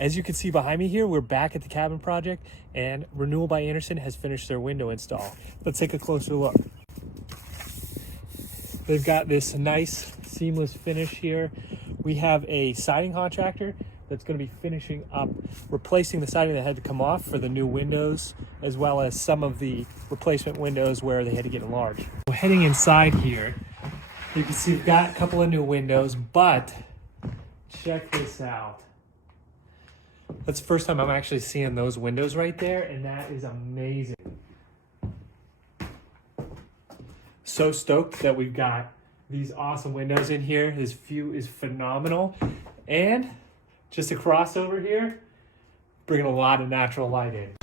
As you can see behind me here, we're back at the cabin project, and Renewal by Andersen has finished their window install. Let's take a closer look. They've got this nice seamless finish here. We have a siding contractor that's going to be finishing up, replacing the siding that had to come off for the new windows, as well as some of the replacement windows where they had to get enlarged. We're heading inside here. You can see we've got a couple of new windows, but check this out. That's the first time I'm actually seeing those windows right there, and that is amazing. So stoked that we've got these awesome windows in here. This view is phenomenal. And just a crossover here, bringing a lot of natural light in.